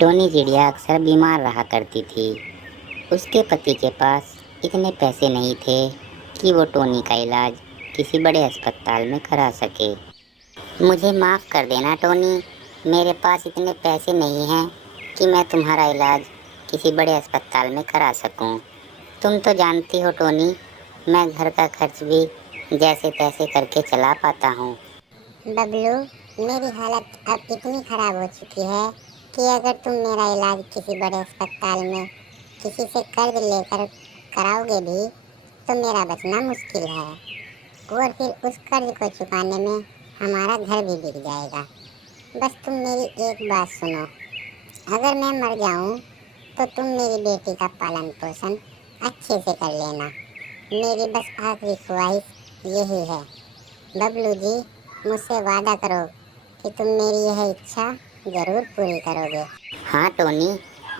Tony चिड़िया अक्सर बीमार रहा करती थी। उसके पति के पास इतने पैसे नहीं थे कि वो टोनी का इलाज किसी बड़े अस्पताल में करा सके। मुझे माफ़ कर देना टोनी, मेरे पास इतने पैसे नहीं हैं कि मैं तुम्हारा इलाज किसी बड़े अस्पताल में करा सकूं। तुम तो जानती हो टोनी, मैं घर का खर्च भी जैसे तैसे करके चला पाता हूँ। बबलू, मेरी हालत अब इतनी खराब हो चुकी है कि अगर तुम मेरा इलाज किसी बड़े अस्पताल में किसी से कर्ज लेकर कराओगे भी तो मेरा बचना मुश्किल है, और फिर उस कर्ज को चुकाने में हमारा घर भी बिक जाएगा। बस तुम मेरी एक बात सुनो, अगर मैं मर जाऊं तो तुम मेरी बेटी का पालन पोषण अच्छे से कर लेना। मेरी बस आखिरी ख्वाहिश यही है। बबलू जी, मुझसे वादा करो कि तुम मेरी यह इच्छा जरूर पूरी करोगे। हाँ टोनी,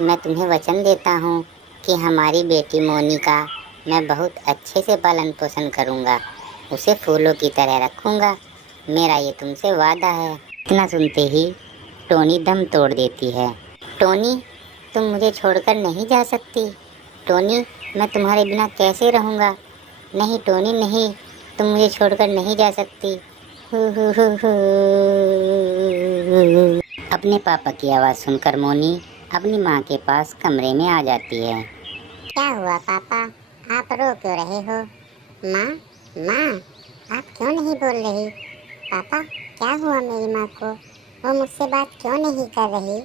मैं तुम्हें वचन देता हूँ कि हमारी बेटी मोनी का मैं बहुत अच्छे से पालन पोषण करूँगा, उसे फूलों की तरह रखूँगा। मेरा ये तुमसे वादा है। इतना सुनते ही टोनी दम तोड़ देती है। टोनी, तुम मुझे छोड़कर नहीं जा सकती। टोनी, मैं तुम्हारे बिना कैसे रहूँगा। नहीं टोनी नहीं, तुम मुझे छोड़कर नहीं जा सकती। अपने पापा की आवाज़ सुनकर मोनी अपनी माँ के पास कमरे में आ जाती है। क्या हुआ पापा, आप रो क्यों रहे हो? माँ, माँ, आप क्यों नहीं बोल रही? पापा, क्या हुआ मेरी माँ को? वो मुझसे बात क्यों नहीं कर रही?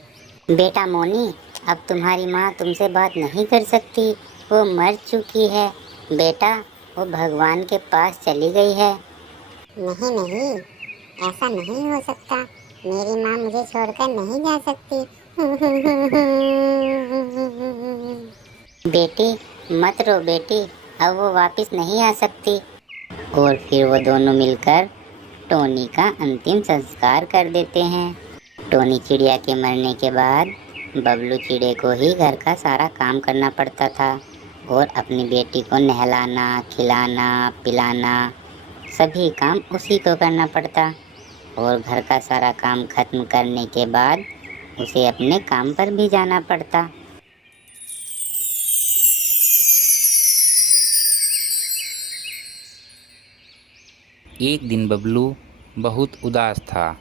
बेटा मोनी, अब तुम्हारी माँ तुमसे बात नहीं कर सकती, वो मर चुकी है। बेटा, वो भगवान के पास चली गई है। नहीं नहीं, ऐसा नहीं हो सकता। मेरी माँ मुझे छोड़कर नहीं जा सकती। बेटी, मत रो बेटी, अब वो वापस नहीं आ सकती। और फिर वो दोनों मिलकर टोनी का अंतिम संस्कार कर देते हैं। टोनी चिड़िया के मरने के बाद बबलू चिड़े को ही घर का सारा काम करना पड़ता था और अपनी बेटी को नहलाना, खिलाना, पिलाना सभी काम उसी को करना पड़ता। और घर का सारा काम खत्म करने के बाद उसे अपने काम पर भी जाना पड़ता। एक दिन बबलू बहुत उदास था,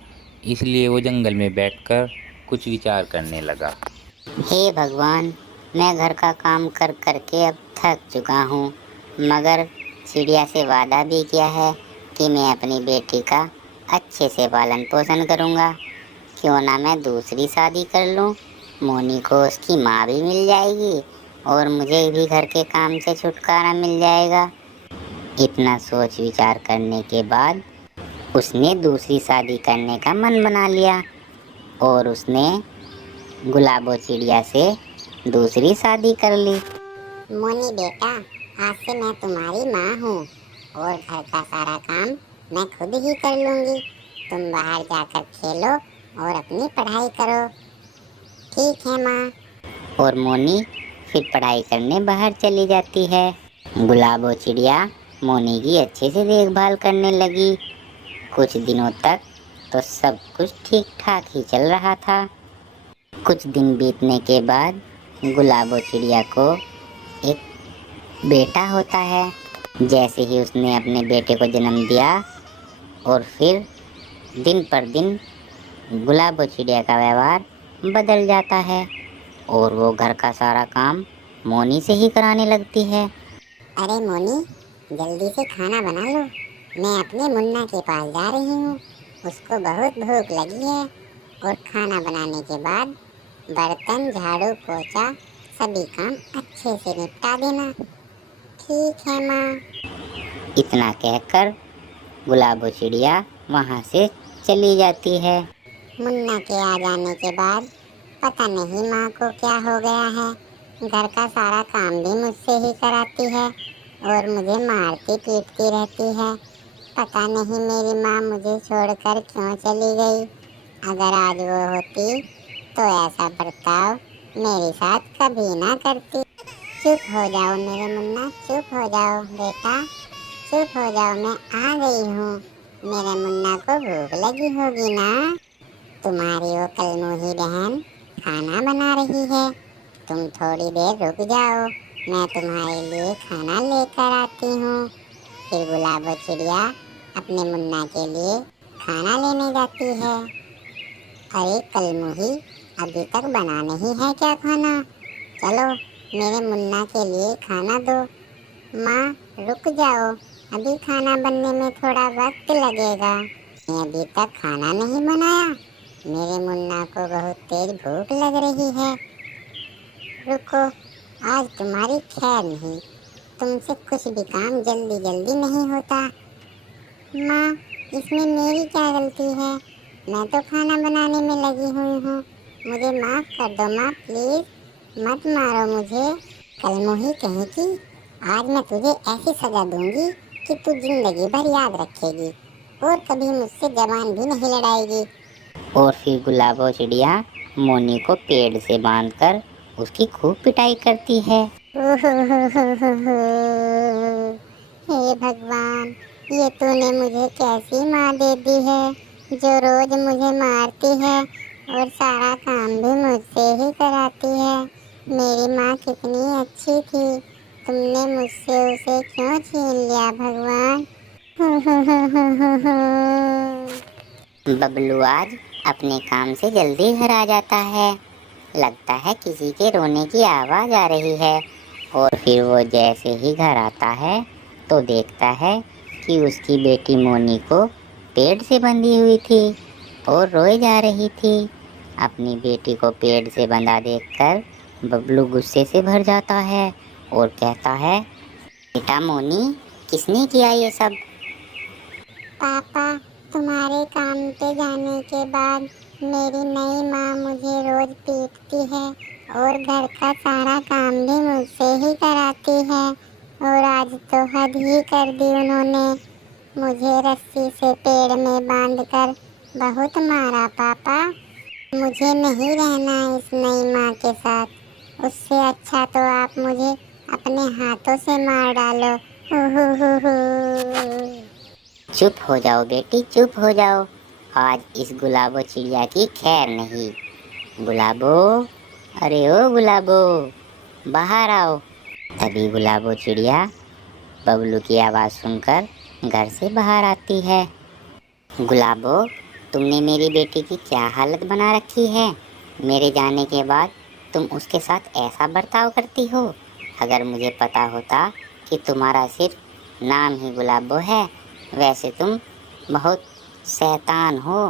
इसलिए वो जंगल में बैठकर कुछ विचार करने लगा। हे भगवान, मैं घर का काम कर करके अब थक चुका हूँ, मगर चिड़िया से वादा भी किया है कि मैं अपनी बेटी का अच्छे से पालन पोषण करूँगा। क्यों ना मैं दूसरी शादी कर लूँ, मोनी को उसकी माँ भी मिल जाएगी और मुझे भी घर के काम से छुटकारा मिल जाएगा। इतना सोच विचार करने के बाद उसने दूसरी शादी करने का मन बना लिया और उसने गुलाबो चिड़िया से दूसरी शादी कर ली। मोनी बेटा, आज से मैं तुम्हारी माँ हूँ और घर का सारा काम मैं खुद ही कर लूँगी। तुम बाहर जाकर खेलो और अपनी पढ़ाई करो। ठीक है माँ। और मोनी फिर पढ़ाई करने बाहर चली जाती है। गुलाबो चिड़िया मोनी की अच्छे से देखभाल करने लगी। कुछ दिनों तक तो सब कुछ ठीक ठाक ही चल रहा था। कुछ दिन बीतने के बाद गुलाबो चिड़िया को एक बेटा होता है। जैसे ही उसने अपने बेटे को जन्म दिया और फिर दिन पर दिन गुलाबो चिड़िया का व्यवहार बदल जाता है और वो घर का सारा काम मोनी से ही कराने लगती है। अरे मोनी, जल्दी से खाना बना लो। मैं अपने मुन्ना के पास जा रही हूँ। उसको बहुत भूख लगी है और खाना बनाने के बाद बर्तन, झाड़ू, पोछा सभी काम अच्छे से निपटा देना। ठीक है माँ। इतना कहकर गुलाबो चिड़िया वहाँ से चली जाती है। मुन्ना के आ जाने के बाद पता नहीं माँ को क्या हो गया है। घर का सारा काम भी मुझसे ही कराती है और मुझे मारती पीटती रहती है। पता नहीं मेरी माँ मुझे छोड़कर क्यों चली गई। अगर आज वो होती तो ऐसा बर्ताव मेरे साथ कभी ना करती। चुप हो जाओ मेरे मुन्ना, चुप हो जाओ बेटा, चुप हो जाओ, मैं आ गई हूँ। मेरे मुन्ना को भूख लगी होगी ना। तुम्हारी वो कलमुही बहन खाना बना रही है। तुम थोड़ी देर रुक जाओ, मैं तुम्हारे लिए खाना लेकर आती हूँ। फिर गुलाबो चिड़िया अपने मुन्ना के लिए खाना लेने जाती है। अरे कलमुही, अभी तक बना नहीं है क्या खाना? चलो मेरे मुन्ना के लिए खाना दो। माँ रुक जाओ, अभी खाना बनने में थोड़ा वक्त लगेगा। मैं अभी तक खाना नहीं बनाया, मेरे मुन्ना को बहुत तेज भूख लग रही है। रुको, आज तुम्हारी खैर नहीं, तुमसे कुछ भी काम जल्दी जल्दी नहीं होता। माँ, इसमें मेरी क्या गलती है? मैं तो खाना बनाने में लगी हुई हूँ, मुझे माफ कर दो माँ, प्लीज मत मारो मुझे। कलमुही कहीं की, आज मैं तुझे ऐसी सजा दूंगी कि तू जिंदगी भर याद रखेगी और कभी मुझसे जबान भी नहीं लड़ाएगी। और फिर गुलाबो चिड़िया मोनी को पेड़ से बांधकर उसकी खूब पिटाई करती है। हे भगवान, ये तूने मुझे कैसी माँ दे दी है जो रोज मुझे मारती है और सारा काम भी मुझसे ही कराती है। मेरी माँ कितनी अच्छी थी, तुमने मुझसे उसे क्यों छीन लिया भगवान? बबलू आज अपने काम से जल्दी घर आ जाता है। लगता है किसी के रोने की आवाज़ आ रही है। और फिर वो जैसे ही घर आता है तो देखता है कि उसकी बेटी मोनी को पेड़ से बंधी हुई थी और रोए जा रही थी। अपनी बेटी को पेड़ से बंधा देखकर बबलू गुस्से से भर जाता है और कहता है, बेटा मोनी, किसने किया ये सब? पापा, तुम्हारे काम पे जाने के बाद मेरी नई माँ मुझे रोज पीटती है और घर का सारा काम भी मुझसे ही कराती है। और आज तो हद ही कर दी उन्होंने, मुझे रस्सी से पेड़ में बांधकर बहुत मारा पापा। मुझे नहीं रहना इस नई माँ के साथ, उससे अच्छा तो आप मुझे अपने हाथों से मार डालो। चुप हो जाओ बेटी, चुप हो जाओ। आज इस गुलाबो चिड़िया की खैर नहीं। गुलाबो, अरे ओ गुलाबो, बाहर आओ। तभी गुलाबो चिड़िया बबलू की आवाज़ सुनकर घर से बाहर आती है। गुलाबो, तुमने मेरी बेटी की क्या हालत बना रखी है? मेरे जाने के बाद तुम उसके साथ ऐसा बर्ताव करती हो। अगर मुझे पता होता कि तुम्हारा सिर्फ नाम ही गुलाबो है, वैसे तुम बहुत शैतान हो।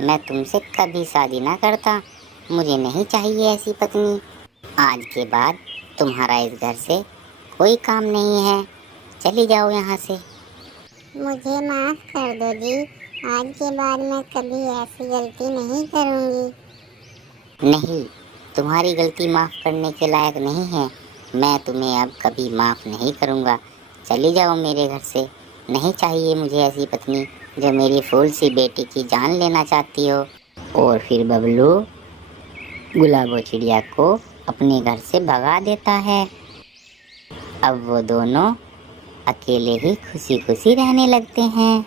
मैं तुमसे कभी शादी ना करता। मुझे नहीं चाहिए ऐसी पत्नी। आज के बाद तुम्हारा इस घर से कोई काम नहीं है। चली जाओ यहाँ से। मुझे माफ कर दो जी, आज के बाद मैं कभी ऐसी गलती नहीं करूँगी। नहीं, तुम्हारी गलती माफ़ करने के लायक नहीं है। मैं तुम्हें अब कभी माफ़ नहीं करूँगा। चली जाओ मेरे घर से। नहीं चाहिए मुझे ऐसी पत्नी जो मेरी फूल सी बेटी की जान लेना चाहती हो। और फिर बबलू गुलाबो चिड़िया को अपने घर से भगा देता है। अब वो दोनों अकेले ही खुशी खुशी रहने लगते हैं।